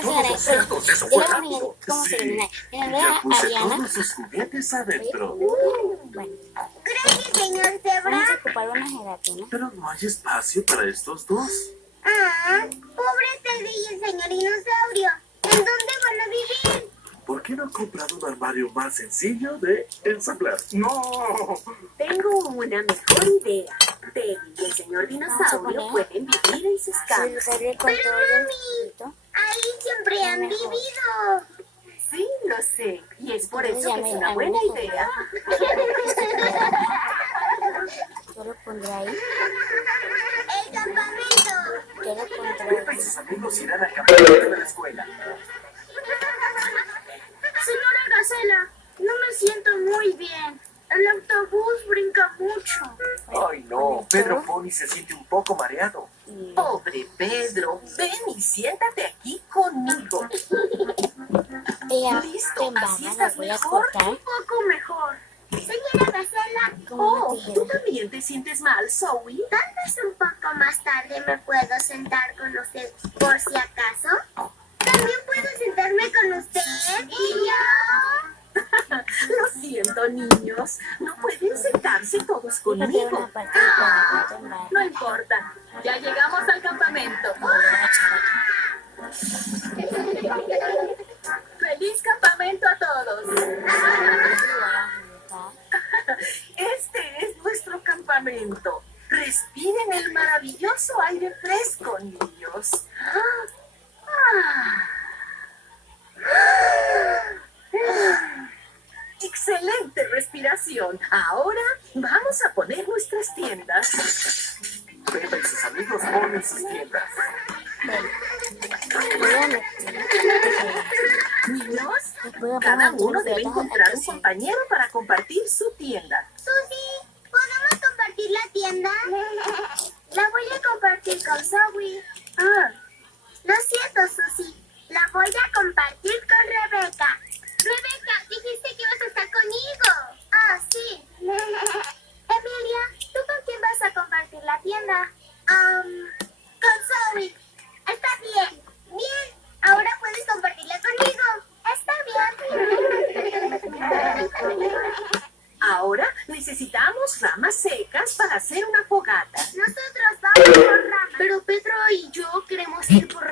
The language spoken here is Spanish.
Todos cerdos, eso fue rápido. Sí, ya puse todos sus juguetes adentro. Bueno, Gracias, señor vamos Cebra. a ocupar una gelatina. Pero no hay espacio para estos dos. Pobre Teddy y el señor dinosaurio. ¿En dónde van a vivir? ¿Por qué no han comprado un armario más sencillo de ensamblar? No, tengo una mejor idea. Teddy y el señor dinosaurio pueden vivir en sus Sí, camas. sale con Pero, todo mami, el ahí siempre han Mejor. vivido. Sí, lo sé. Y es por Entonces eso ya que es me- una a mí buena me idea. Yo lo pondré ahí. El campamento. Yo lo pondré ahí. Sus amigos irán al campamento de la escuela. Señora Gacela, no me siento muy bien. El autobús brinca mucho. Ay, no, Pedro Pony se siente un poco mareado. Y Pobre Pedro, ven y siéntate aquí conmigo. ella Listo, en así baba la estás voy a mejor. cortar Un poco mejor. Señora Gacela, con una Oh, tijera. ¿tú también te sientes mal, Zoe? tal vez un poco más tarde me puedo sentar con usted por si acaso. También puedo sentarme con usted y yo. Lo siento, niños. No pueden sentarse todos Fíjate una conmigo. parte de la parte en baba. No importa. Ya llegamos al campamento. Lo voy a echar aquí. ¡Feliz campamento a todos! Lo voy a juntar. Este es nuestro campamento. Respiren el maravilloso aire fresco, niños. Excelente respiración. Ahora vamos a poner nuestras tiendas. Pepa y sus amigos ponen sus tiendas. Voy a meter. Niños, Después voy a cada poner uno debe tres encontrar un aquí. compañero para compartir su tienda. Susi, ¿podemos compartir la tienda? La voy a compartir con Zoe. Lo siento, Susi. La voy a compartir con Rebeca. Rebeca, dijiste que ibas a estar conmigo. Sí. Emilia, ¿tú con quién vas a compartir la tienda? Con Zoe. Está bien. Bien. Ahora puedes compartirla conmigo. Está bien. Ahora necesitamos ramas secas para hacer una fogata. Nosotros vamos por ramas. Pero Pedro y yo queremos ir por